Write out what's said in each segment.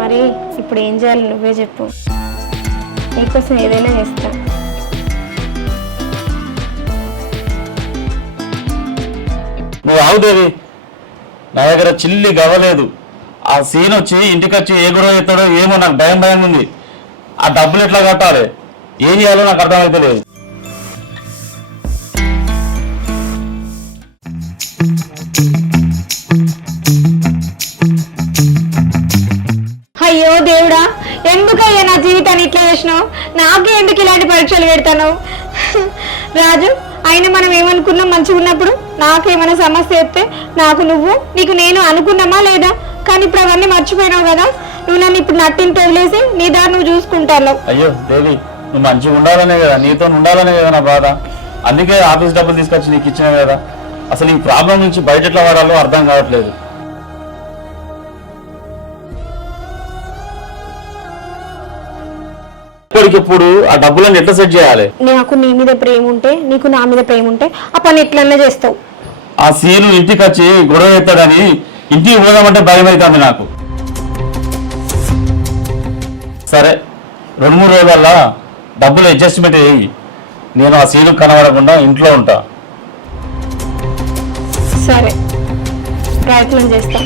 మరి ఇప్పుడు ఏం చేయాలి నువ్వే చెప్పు, నీకోసం ఏదైనా చేస్తా. నువ్వు ఆవుదేవి, నా దగ్గర చిల్లి గవ్వలేదు. ఆ సీన్ వచ్చి ఇంటికి వచ్చి ఏ గొడవ చేస్తాడో ఏమో నాకు భయం ఉంది. ఆ డబ్బులు ఎట్లా కట్టాలి, ఏం చేయాలో నాకు అర్థమైతే లేదు. అయ్యో దేవుడా, ఎందుకయ్యా నా జీవితాన్ని ఇట్లా చేసినావు? నాకే ఎందుకు ఇలాంటి పరీక్షలు పెడతాను? రాజు, అయినా మనం ఏమనుకున్నాం? మంచిగా ఉన్నప్పుడు నాకేమైనా సమస్య వస్తే నాకు నువ్వు, నీకు నేను అనుకున్నామా లేదా? కానీ ఇప్పుడు అవన్నీ మర్చిపోయినావు కదా. నువ్వు నన్ను ఇప్పుడు నట్టింటి వదిలేసి నీ దారి నువ్వు చూసుకుంటాను. అయ్యో దేవి, నువ్వు మంచిగా ఉండాలనే కదా, నీతో ఉండాలనే కదా నా బాధ. అందుకే ఆఫీస్ డబ్బులు తీసుకొచ్చి నీకు ఇచ్చినా కదా. అసలు ఈ ప్రాబ్లం నుంచి బయట ఎట్లా వాడాలో అర్థం కావట్లేదు. ఇప్పటికిప్పుడు ఆ డబ్బులను ఎట్లా సెట్ చేయాలి? నాకు నీ మీద ప్రేమ ఉంటే, నీకు నా మీద ప్రేమ ఉంటే ఆ పని ఎట్లన్నా చేస్తావు. ఆ సీను ఇంటికి వచ్చి గొడవ ఎత్తాడని ఇంటికి పోదామంటే భయం అవుతుంది నాకు. సరే, 2-3 రోజుల డబ్బులు అడ్జస్ట్మెంట్ అయ్యి నేను ఆ సీను కనబడకుండా ఇంట్లో ఉంటా. సరే, ప్రయత్నం చేస్తా.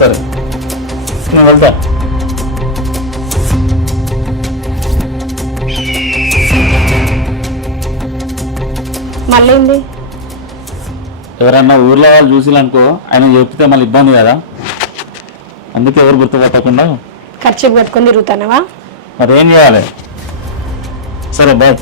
సరే, నేను వెళ్తా. మళ్ళీ ఎవరన్నా ఊర్లో వాళ్ళు చూసిలనుకో, ఆయన చెప్తే మళ్ళీ ఇబ్బంది కదా. అందుకే ఎవరు గుర్తుపట్టకుండా ఖర్చు పెట్టుకొని తిరుగుతానవా? మరేం చేయాలి? సరే బాయ్.